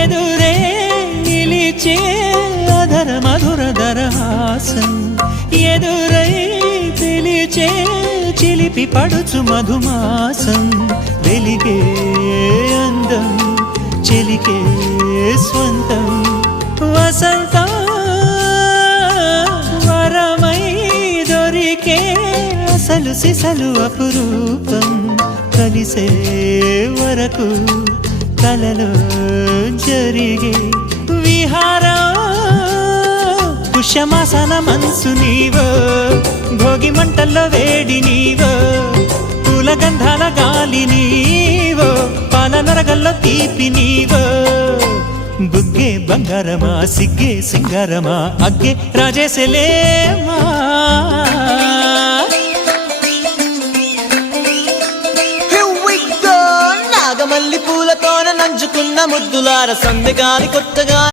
ఎదురే నిలిచే అధర మధుర దరహాసం ఎదురై పిలిచే చిలిపి పడుచు మధుమాసం వెలిగే అందం చెలికే స్వంతం వసంతం వరమై దొరికే అసలు సిసలు అపురూపం కలిసే వరకు కలలో జరిగే విహారం పుష్యమాసన మనసు నీవో భోగి మంటల్లో వేడి నీవో పూల గంధాల గాలి నీవో పాల నరగల్లో తీపి నీవో బుగ్గే బంగారమా సిగ్గే సింగారమా అగ్గే రాజేసలేమా నాగమల్లి పూలతోన నంచుకున్న ముద్దులార సందెగాలి కొత్తగా